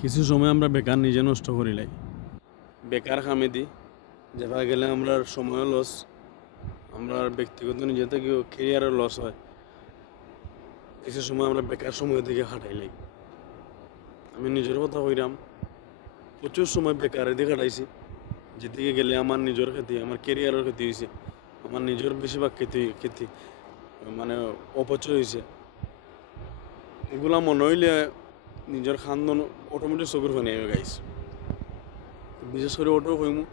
কিছু সময় আমরা বেকার নিজে নষ্ট করি লাই, বেকার খামে দিই যেটা গেলে আমরা সময় লস, আমরা ব্যক্তিগত নিজে থেকেও কেরিয়ারের লস হয়। কিছু সময় আমরা বেকার সময় থেকে হাঁটাই লাই। আমি নিজের কথা কইরাম, প্রচুর সময় বেকারে দিয়ে কাটাইছি, যেদিকে গেলে আমার নিজের ক্ষতি, আমার কেরিয়ারের ক্ষতি হয়েছে, আমার নিজের বেশিরভাগ ক্ষতি মানে অপচয় হয়েছে। এগুলা মনে হইলে নিজের খান্দন অটোমেটিক চকুর ফানি আমি গাইছে। বিশেষ করে ওটাও কইমু,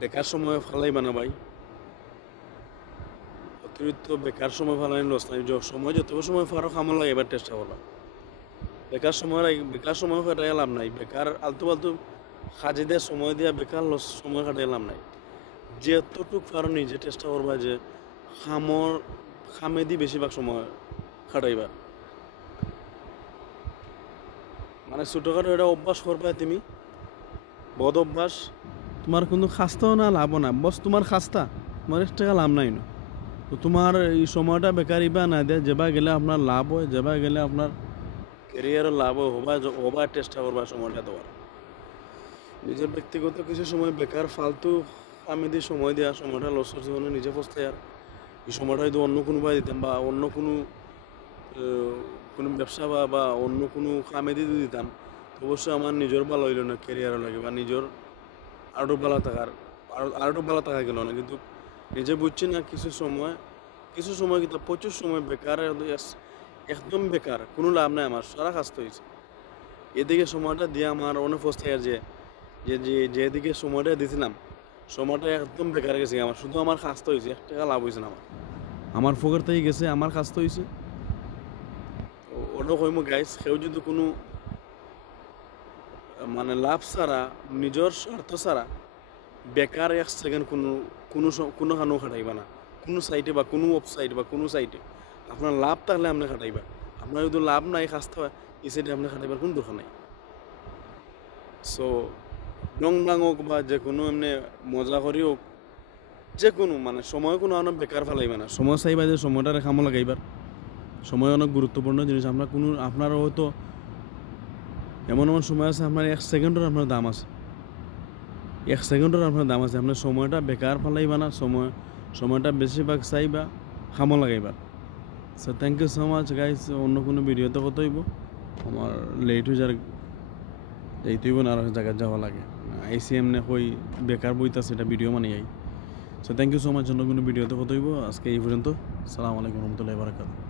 বেকার সময় ফালাইবা না ভাই, অতিরিক্ত বেকার সময় ফালাই লস নাই। সময় যতটুকু সময় ফারো কামো লাগে এবার চেষ্টা করো। বেকার সময় কাটাই লাভ নাই, বেকার আলতু ফালতু কাজে দিয়ে সময় দিয়া বেকার লস সময় কাটাই লাভ নাই। যতটুক ফারো নিজে চেষ্টা করবা যে খামে দি বেশিরভাগ সময় কাটাইবা। মানে ছোটোখাটো এটা অভ্যাস করবা তুমি, বদ অভ্যাস, তোমার কোনো খাস্তাও না লাভও না, বস তোমার খাস্তা, তোমার এক টাকা লাভ নাই না। তো তোমার এই সময়টা বেকারিবা না দেয়, যেবা গেলে আপনার লাভ হয়, যেবা গেলে আপনার ক্যারিয়ারের লাভ হয়, হবার চেষ্টা করবা সময়টা দেওয়ার। নিজের ব্যক্তিগত কিছু সময় বেকার ফালতু আমি দিয়ে সময় দেওয়া, সময়টা লসের জীবনে নিজে পস্তায়। আর এই সময়টা হয়তো অন্য কোনো ভাই দিতাম, বা অন্য কোনো কোনো ব্যবসা বা অন্য কোনো কামে দিয়ে দিতাম, অবশ্যই আমার নিজের ভালো হইল না, ক্যারিয়ারও লাগে বা নিজের আরও ভালো থাকার আরও ভালো থাকা গেল না। কিন্তু নিজে বুঝছি না কিছু সময় কিন্তু প্রচুর সময় বেকার, একদম বেকার, কোনো লাভ নাই, আমার সারা কাজ হয়েছে। এদিকে সময়টা দিয়ে আমার অনেক পস্তায় যে যেদিকে সময়টা দিয়েছিলাম, সময়টা একদম বেকার গেছে আমার। শুধু আমার কাজ হয়েছে, এক টাকা লাভ হয়েছে না আমার ফোকের থেকে গেছে, আমার কাজ হয়েছে। ওটা কইমু গাইস, কেউ যদি কোনো মানে লাভ ছাড়া, নিজের স্বার্থ ছাড়া বেকার এক সেকেন্ড কোনো খানো খাটাইবা না, কোনো সাইটে বা কোনো ওয়েবসাইট বা কোনো সাইটে। আপনার লাভ থাকলে আপনি খাটাইবা, আপনার যদি লাভ নাই কাজটা এই সাইডে আপনি খাটাইবার কোনো দরকার নাই। সো ডং ডাং হোক বা যে কোনো এমনি মজা করি হোক, যে কোনো মানে সময় কোনো অনেক বেকার ফেলাইবা না। সময় চাইবা যে সময়টা কামো লাগাইবার। সময় অনেক গুরুত্বপূর্ণ জিনিস। আপনারও হয়তো এমন সময় আছে আপনার এক সেকেন্ডের আপনার দাম আছে, এক সেকেন্ডের আপনার দাম আছে। আপনার সময়টা বেকার ফেলাইবা না, সময়টা বেশিরভাগ চাইবা কামো লাগাইবা। So thank you so much guys. অন্য কোনো ভিডিওতে কত হইব, আমার লেট হয়ে যার যাইতে হইব না, আর জায়গায় যাওয়া লাগে। আইসি এমনি কই বেকার বইতা সেটা ভিডিও মানে so thank you so much. অন্য কোনো ভিডিওতে কত হইব। আজকে এই পর্যন্ত। আসসালামু আলাইকুম রহমতুল্লাহি ওয়া বারাকাতুহু।